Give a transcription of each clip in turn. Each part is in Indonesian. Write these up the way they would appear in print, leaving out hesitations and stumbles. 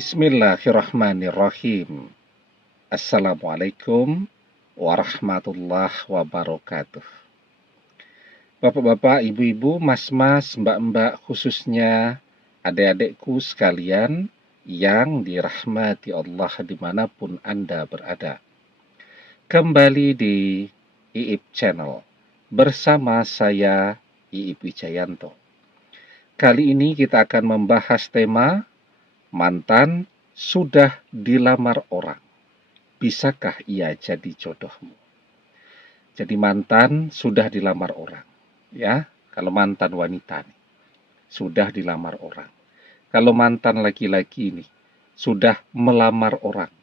Bismillahirrahmanirrahim. Assalamualaikum warahmatullahi wabarakatuh. Bapak-bapak, ibu-ibu, mas-mas, mbak-mbak, khususnya adik-adikku sekalian yang dirahmati Allah dimanapun Anda berada. Kembali di Iip Channel bersama saya Iip Wijayanto. Kali ini kita akan membahas tema mantan sudah dilamar orang. Bisakah ia jadi jodohmu? Jadi mantan sudah dilamar orang. Ya, kalau mantan wanita nih, sudah dilamar orang. Kalau mantan laki-laki ini sudah melamar orang.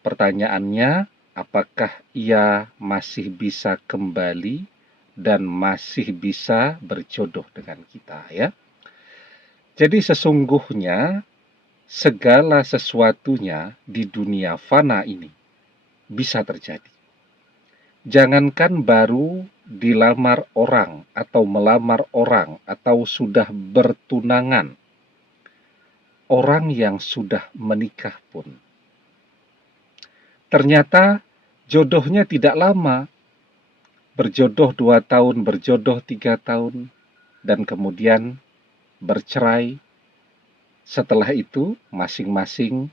Pertanyaannya, apakah ia masih bisa kembali dan masih bisa berjodoh dengan kita, ya? Jadi sesungguhnya segala sesuatunya di dunia fana ini bisa terjadi. Jangankan baru dilamar orang atau melamar orang atau sudah bertunangan, orang yang sudah menikah pun ternyata jodohnya tidak lama, berjodoh 2 tahun, berjodoh 3 tahun, dan kemudian bercerai. Setelah itu masing-masing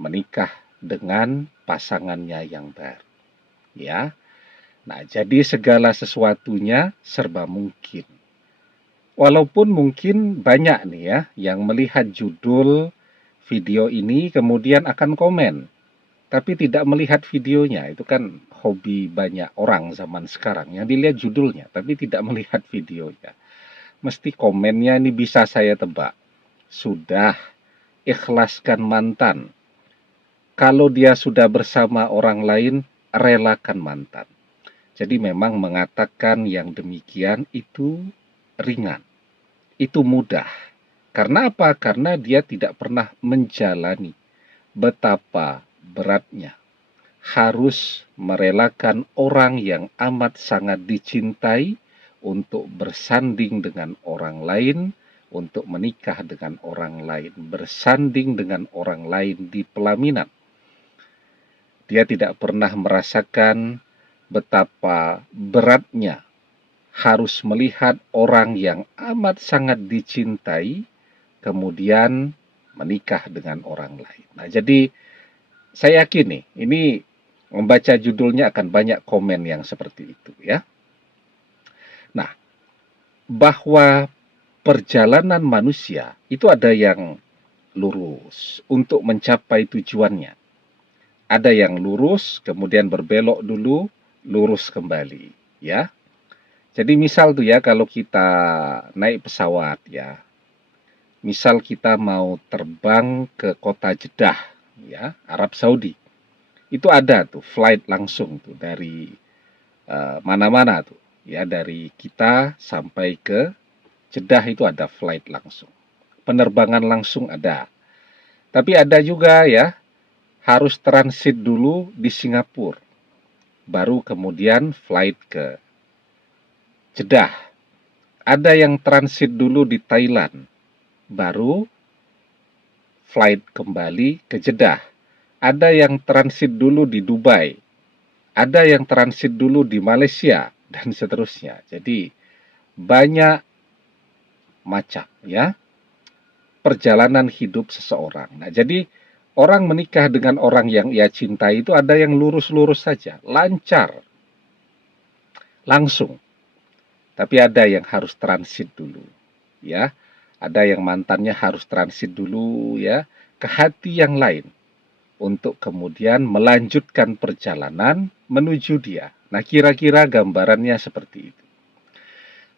menikah dengan pasangannya yang baru. Ya. Nah, jadi segala sesuatunya serba mungkin. Walaupun mungkin banyak nih ya yang melihat judul video ini kemudian akan komen, tapi tidak melihat videonya. Itu kan hobi banyak orang zaman sekarang yang dilihat judulnya tapi tidak melihat videonya. Mesti komennya ini bisa saya tebak. Sudah ikhlaskan mantan. Kalau dia sudah bersama orang lain, relakan mantan. Jadi memang mengatakan yang demikian itu ringan. Itu mudah. Karena apa? Karena dia tidak pernah menjalani betapa beratnya harus merelakan orang yang amat sangat dicintai untuk bersanding dengan orang lain, untuk menikah dengan orang lain, bersanding dengan orang lain di pelaminan. Dia tidak pernah merasakan betapa beratnya harus melihat orang yang amat sangat dicintai, kemudian menikah dengan orang lain. Nah, jadi saya yakin nih, ini membaca judulnya akan banyak komen yang seperti itu ya. Nah, bahwa perjalanan manusia itu ada yang lurus untuk mencapai tujuannya. Ada yang lurus, kemudian berbelok dulu, lurus kembali, ya. Jadi misal tuh ya, kalau kita naik pesawat ya, misal kita mau terbang ke kota Jeddah, ya, Arab Saudi, itu ada tuh flight langsung tuh dari mana-mana tuh, ya, dari kita sampai ke Jeddah itu ada flight langsung. Penerbangan langsung ada. Tapi ada juga ya, harus transit dulu di Singapura. Baru kemudian flight ke Jeddah. Ada yang transit dulu di Thailand. Baru flight kembali ke Jeddah. Ada yang transit dulu di Dubai. Ada yang transit dulu di Malaysia dan seterusnya. Jadi banyak macam ya perjalanan hidup seseorang. Nah, jadi orang menikah dengan orang yang ia cintai itu ada yang lurus-lurus saja, lancar, langsung. Tapi ada yang harus transit dulu, ya. Ada yang mantannya harus transit dulu, ya, ke hati yang lain untuk kemudian melanjutkan perjalanan menuju dia. Nah, kira-kira gambarannya seperti itu.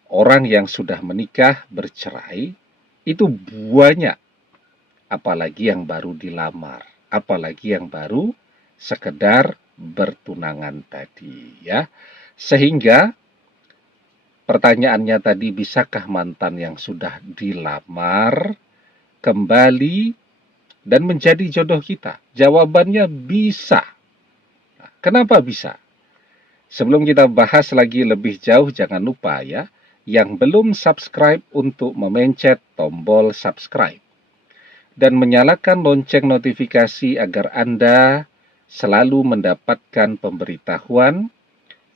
Orang yang sudah menikah, bercerai, itu banyak. Apalagi yang baru dilamar. Apalagi yang baru sekedar bertunangan tadi, ya. Sehingga pertanyaannya tadi, bisakah mantan yang sudah dilamar kembali dan menjadi jodoh kita? Jawabannya bisa. Nah, kenapa bisa? Sebelum kita bahas lagi lebih jauh, jangan lupa ya, yang belum subscribe untuk memencet tombol subscribe. dan menyalakan lonceng notifikasi agar Anda selalu mendapatkan pemberitahuan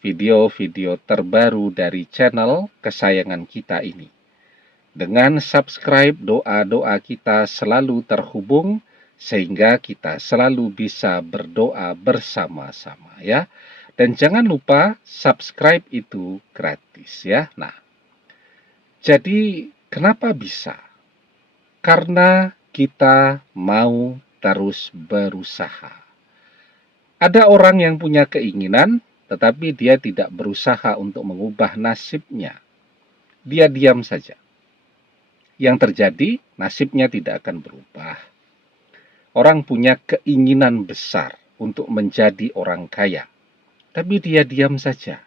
video-video terbaru dari channel kesayangan kita ini. Dengan subscribe, doa-doa kita selalu terhubung sehingga kita selalu bisa berdoa bersama-sama ya. Dan jangan lupa subscribe itu gratis ya. Nah, jadi kenapa bisa? Karena kita mau terus berusaha. Ada orang yang punya keinginan, tetapi dia tidak berusaha untuk mengubah nasibnya. Dia diam saja. Yang terjadi, nasibnya tidak akan berubah. Orang punya keinginan besar untuk menjadi orang kaya, tapi dia diam saja.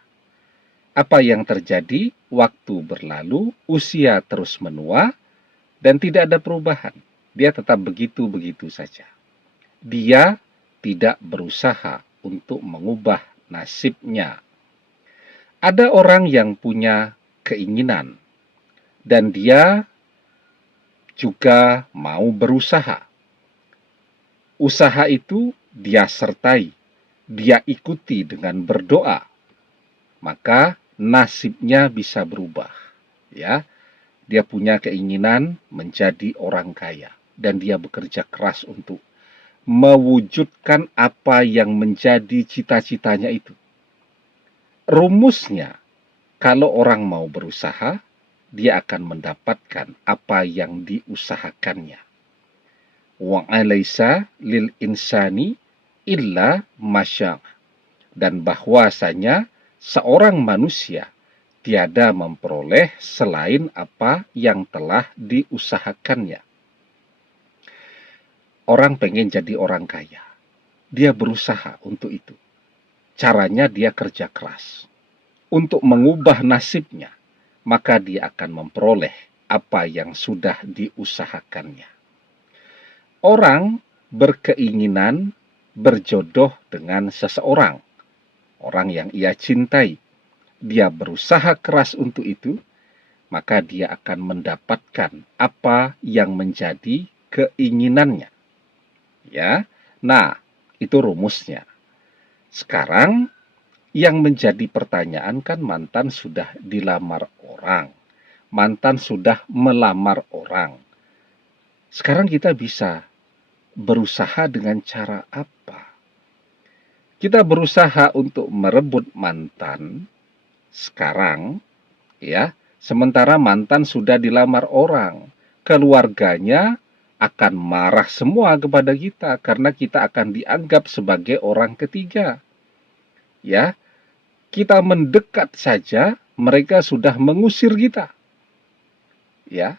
Apa yang terjadi? Waktu berlalu, usia terus menua, dan tidak ada perubahan. Dia tetap begitu-begitu saja. Dia tidak berusaha untuk mengubah nasibnya. Ada orang yang punya keinginan, dan dia juga mau berusaha. Usaha itu dia sertai, dia ikuti dengan berdoa. Maka nasibnya bisa berubah. Ya, dia punya keinginan menjadi orang kaya dan dia bekerja keras untuk mewujudkan apa yang menjadi cita-citanya itu. Rumusnya, kalau orang mau berusaha, dia akan mendapatkan apa yang diusahakannya. Wa alaysa lil insani illa masya'. Dan bahwasanya seorang manusia tiada memperoleh selain apa yang telah diusahakannya. Orang pengen jadi orang kaya. Dia berusaha untuk itu. Caranya dia kerja keras. Untuk mengubah nasibnya, maka dia akan memperoleh apa yang sudah diusahakannya. Orang berkeinginan berjodoh dengan seseorang. Orang yang ia cintai. Dia berusaha keras untuk itu, maka dia akan mendapatkan apa yang menjadi keinginannya. Ya, nah itu rumusnya. Sekarang yang menjadi pertanyaan kan mantan sudah dilamar orang, mantan sudah melamar orang. Sekarang kita bisa berusaha dengan cara apa? Kita berusaha untuk merebut mantan sekarang, ya, sementara mantan sudah dilamar orang. Keluarganya akan marah semua kepada kita karena kita akan dianggap sebagai orang ketiga. Ya, kita mendekat saja, mereka sudah mengusir kita. Ya,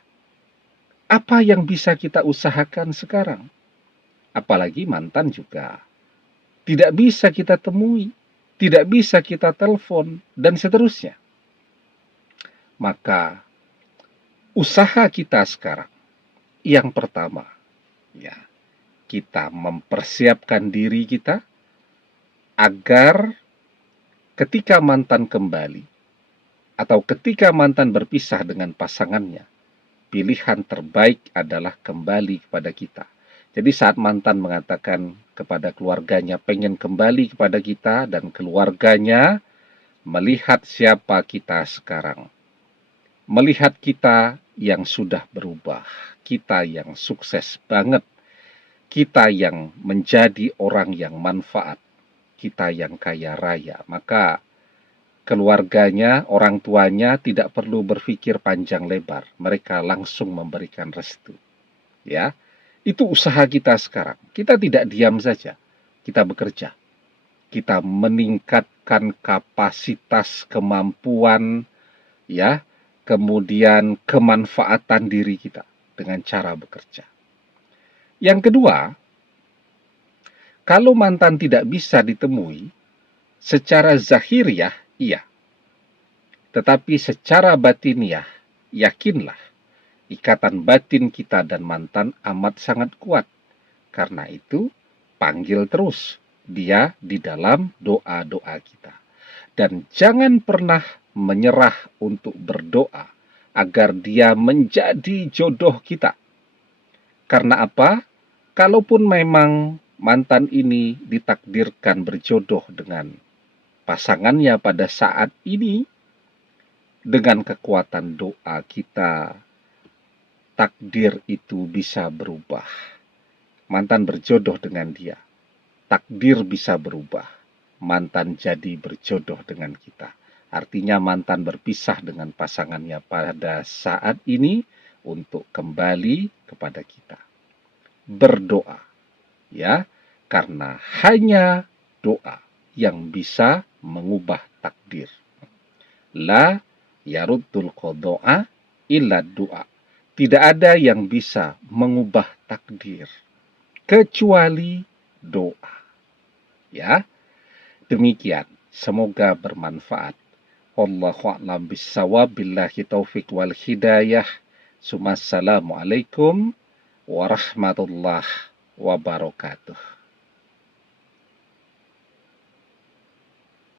apa yang bisa kita usahakan sekarang? Apalagi mantan juga tidak bisa kita temui, tidak bisa kita telepon, dan seterusnya. Maka, usaha kita sekarang, yang pertama, ya, kita mempersiapkan diri kita agar ketika mantan kembali, atau ketika mantan berpisah dengan pasangannya, pilihan terbaik adalah kembali kepada kita. Jadi saat mantan mengatakan kepada keluarganya pengen kembali kepada kita dan keluarganya melihat siapa kita sekarang. Melihat kita yang sudah berubah, kita yang sukses banget, kita yang menjadi orang yang manfaat, kita yang kaya raya, maka keluarganya, orang tuanya tidak perlu berpikir panjang lebar, mereka langsung memberikan restu. Ya, itu usaha kita sekarang. Kita tidak diam saja, kita bekerja. Kita meningkatkan kapasitas, kemampuan, ya, kemudian kemanfaatan diri kita dengan cara bekerja. Yang kedua, kalau mantan tidak bisa ditemui, secara zahiriah iya, tetapi secara batiniah, yakinlah, ikatan batin kita dan mantan amat sangat kuat. Karena itu, panggil terus dia di dalam doa-doa kita. Dan jangan pernah menyerah untuk berdoa agar dia menjadi jodoh kita. Karena apa? Kalaupun memang mantan ini ditakdirkan berjodoh dengan pasangannya pada saat ini, dengan kekuatan doa kita, takdir itu bisa berubah. Mantan berjodoh dengan dia, takdir bisa berubah. Mantan jadi berjodoh dengan kita. Artinya mantan berpisah dengan pasangannya pada saat ini untuk kembali kepada kita. Berdoa, ya, karena hanya doa yang bisa mengubah takdir. La yaruddul qada'a illa doa. Tidak ada yang bisa mengubah takdir kecuali doa. Ya, demikian. Semoga bermanfaat. Wallahu a'lam bissawab. Billahi taufik wal hidayah. Assalamualaikum warahmatullahi wabarakatuh.